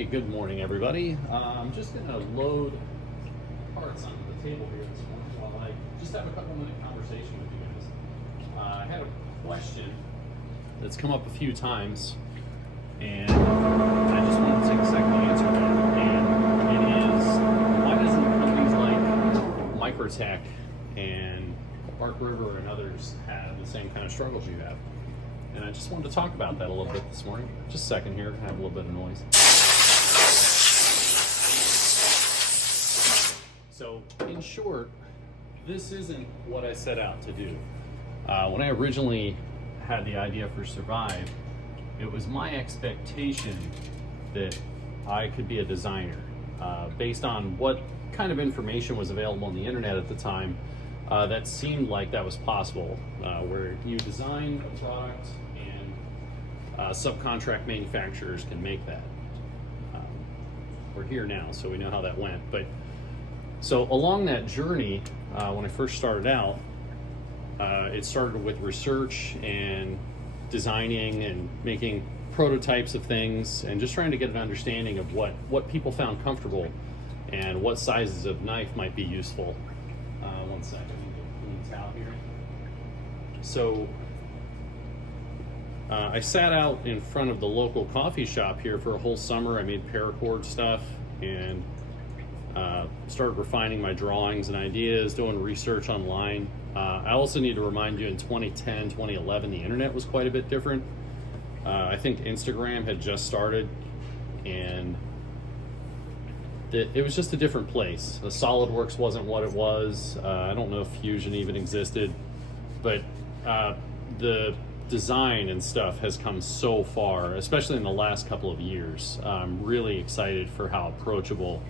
Hey, good morning, everybody. I'm just going to load parts onto the table here this morning while I just have a couple-minute conversation with you guys. I had a question that's come up a few times, and I just wanted to take a second to answer it. And it is, why doesn't companies like Microtech and Bark River and others have the same kind of struggles you have? And I just wanted to talk about that a little bit this morning. Just a second here, I have a little bit of noise. So, in short, this isn't what I set out to do. When I originally had the idea for Survive, it was my expectation that I could be a designer. Based on what kind of information was available on the internet at the time, that seemed like that was possible, where you design a product and subcontract manufacturers can make that. We're here now, so we know how that went. But so along that journey, when I first started out, it started with research and designing and making prototypes of things and just trying to get an understanding of what people found comfortable and what sizes of knife might be useful. One second, let me get clean towel here. So I sat out in front of the local coffee shop here for a whole summer. I made paracord stuff and started refining my drawings and ideas, doing research online. I also need to remind you, in 2010, 2011, the internet was quite a bit different. I think Instagram had just started, and it was just a different place. The SolidWorks wasn't what it was. I don't know if Fusion even existed, but the design and stuff has come so far, especially in the last couple of years. I'm really excited for how approachable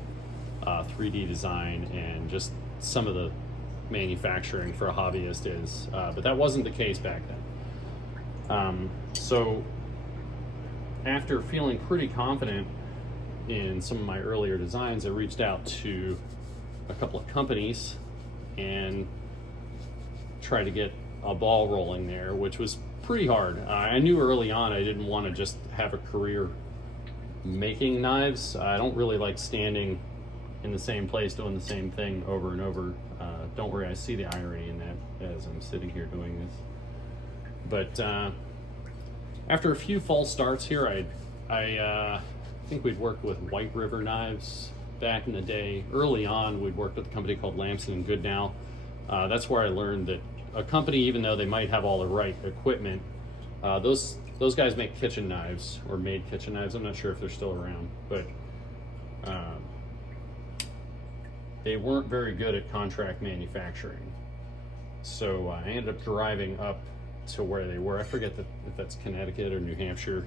3D design and just some of the manufacturing for a hobbyist is, but that wasn't the case back then. So after feeling pretty confident in some of my earlier designs, I reached out to a couple of companies and tried to get a ball rolling there, which was pretty hard. I knew early on I didn't want to just have a career making knives. I don't really like standing in the same place doing the same thing over and over. Don't worry, I see the irony in that as I'm sitting here doing this. But after a few false starts here, I think we'd worked with White River knives back in the day. Early on, we'd worked with a company called Lamson & Goodnow. That's where I learned that a company, even though they might have all the right equipment, those guys make kitchen knives, or made kitchen knives. I'm not sure if they're still around, but they weren't very good at contract manufacturing. So I ended up driving up to where they were. I forget if that's Connecticut or New Hampshire,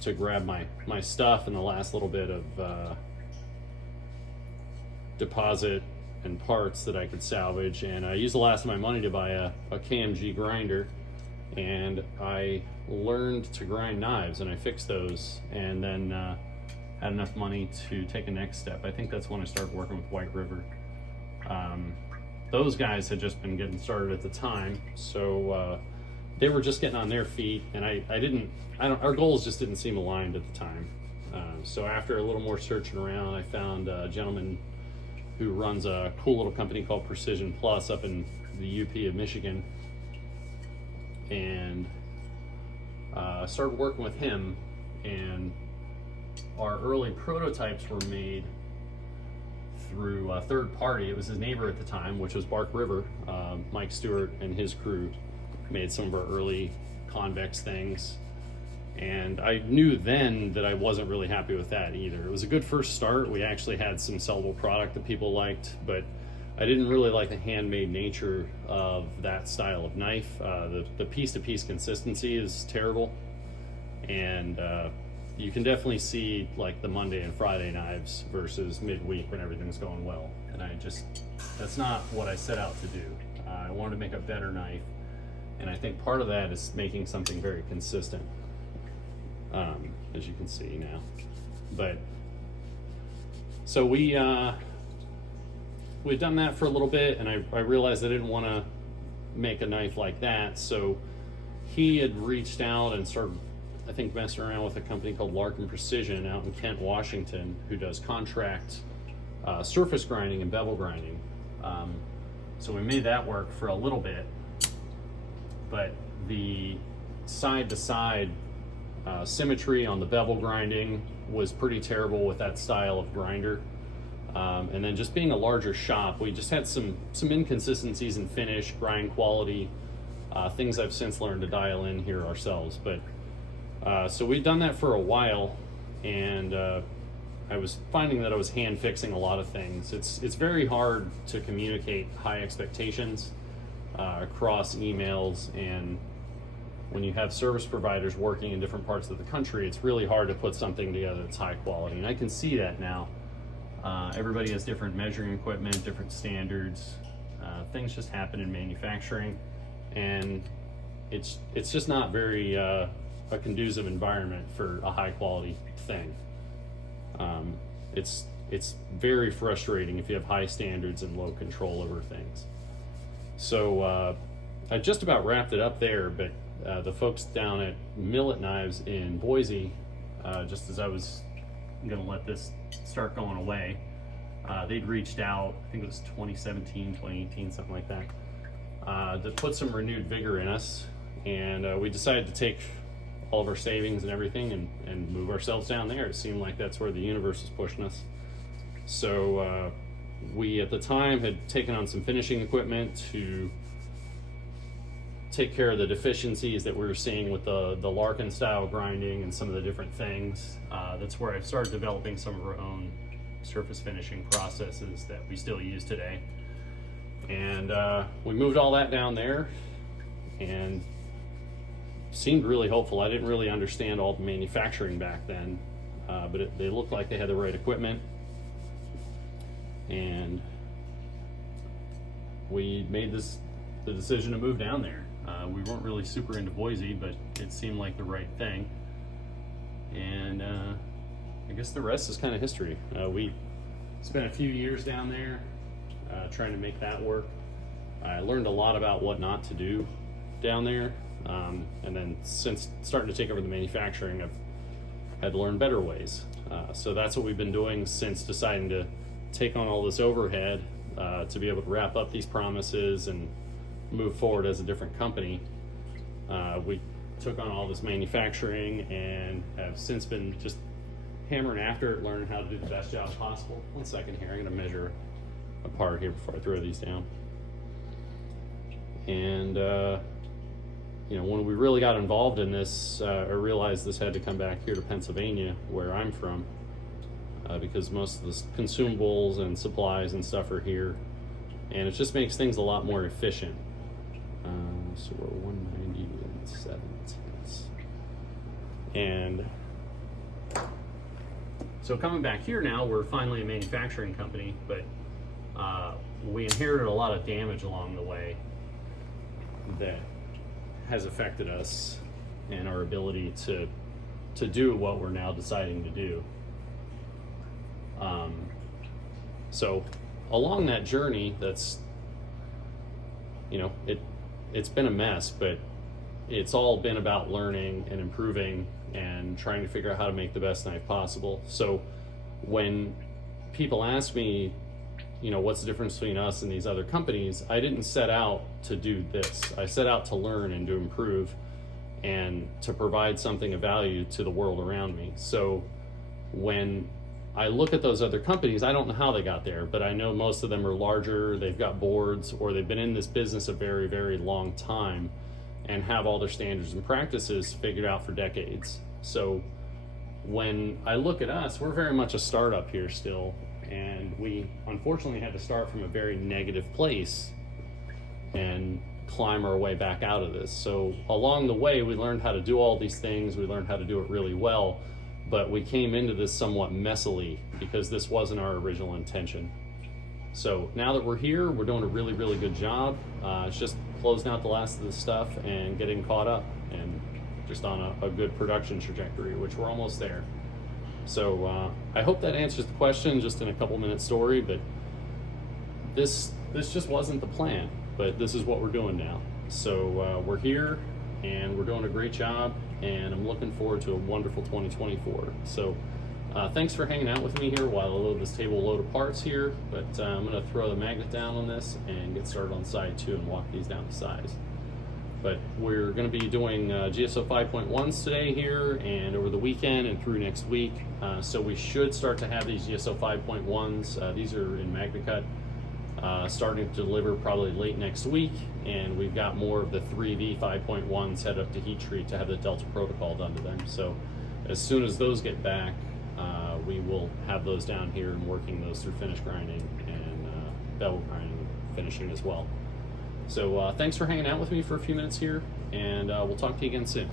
to grab my stuff and the last little bit of deposit and parts that I could salvage. And I used the last of my money to buy a KMG grinder, and I learned to grind knives, and I fixed those, and then had enough money to take a next step. I think that's when I started working with White River. Those guys had just been getting started at the time, so they were just getting on their feet, and our goals just didn't seem aligned at the time. So after a little more searching around, I found a gentleman who runs a cool little company called Precision Plus up in the UP of Michigan, and started working with him, and our early prototypes were made through a third party. It was his neighbor at the time, which was Bark River. Mike Stewart and his crew made some of our early convex things, and I knew then that I wasn't really happy with that either. It was a good first start. We actually had some sellable product that people liked, but I didn't really like the handmade nature of that style of knife. The piece-to-piece consistency is terrible, and you can definitely see like the Monday and Friday knives versus midweek when everything's going well. And that's not what I set out to do. I wanted to make a better knife, and I think part of that is making something very consistent, as you can see now. But so we'd done that for a little bit, and I realized I didn't want to make a knife like that. So he had reached out and started I think, messing around with a company called Larkin Precision out in Kent, Washington, who does contract surface grinding and bevel grinding. So we made that work for a little bit, but the side-to-side symmetry on the bevel grinding was pretty terrible with that style of grinder. And then just being a larger shop, we just had some inconsistencies in finish, grind quality, things I've since learned to dial in here ourselves. But so we'd done that for a while, and I was finding that I was hand fixing a lot of things. It's very hard to communicate high expectations across emails, and when you have service providers working in different parts of the country, it's really hard to put something together that's high quality. And I can see that now. Everybody has different measuring equipment, different standards. Things just happen in manufacturing, and it's just not very a conducive environment for a high quality thing. It's very frustrating if you have high standards and low control over things. So I just about wrapped it up there, but the folks down at Millet Knives in Boise, just as I was gonna let this start going away, they'd reached out, I think it was 2017, 2018, something like that, to put some renewed vigor in us. And we decided to take all of our savings and everything and move ourselves down there. It seemed like that's where the universe was pushing us. So we at the time had taken on some finishing equipment to take care of the deficiencies that we were seeing with the Larkin style grinding and some of the different things. That's where I started developing some of our own surface finishing processes that we still use today. And we moved all that down there and seemed really hopeful. I didn't really understand all the manufacturing back then, but they looked like they had the right equipment. And we made the decision to move down there. We weren't really super into Boise, but it seemed like the right thing. And I guess the rest is kind of history. We spent a few years down there trying to make that work. I learned a lot about what not to do down there. And then since starting to take over the manufacturing, I've had to learn better ways. So that's what we've been doing since deciding to take on all this overhead to be able to wrap up these promises and move forward as a different company. We took on all this manufacturing and have since been just hammering after it, learning how to do the best job possible. 1 second here, I'm going to measure a part here before I throw these down. And you know, when we really got involved in this, I realized this had to come back here to Pennsylvania, where I'm from, because most of the consumables and supplies and stuff are here, and it just makes things a lot more efficient. So we're 197 cents. And so coming back here now, we're finally a manufacturing company, but we inherited a lot of damage along the way that has affected us and our ability to do what we're now deciding to do. So along that journey, that's, you know, it's been a mess, but it's all been about learning and improving and trying to figure out how to make the best knife possible. So when people ask me, you know, what's the difference between us and these other companies, I didn't set out to do this. I set out to learn and to improve and to provide something of value to the world around me. So when I look at those other companies, I don't know how they got there, but I know most of them are larger, they've got boards, or they've been in this business a very, very long time and have all their standards and practices figured out for decades. So when I look at us, we're very much a startup here still, and we unfortunately had to start from a very negative place and climb our way back out of this. So along the way, we learned how to do all these things, we learned how to do it really well, but we came into this somewhat messily because this wasn't our original intention. So now that we're here, we're doing a really, really good job. It's just closing out the last of the stuff and getting caught up and just on a good production trajectory, which we're almost there. So I hope that answers the question just in a couple minute story, but this just wasn't the plan, but this is what we're doing now. So we're here and we're doing a great job. and I'm looking forward to a wonderful 2024. So thanks for hanging out with me here while I load this table load of parts here, but I'm going to throw the magnet down on this and get started on side 2 and walk these down to size. But we're going to be doing GSO-5.1s today here and over the weekend and through next week. So we should start to have these GSO-5.1s. These are in MagnaCut, starting to deliver probably late next week. And we've got more of the 3V 5.1s head up to heat treat to have the Delta protocol done to them. So as soon as those get back, we will have those down here and working those through finish grinding and bevel grinding finishing as well. So thanks for hanging out with me for a few minutes here, and we'll talk to you again soon.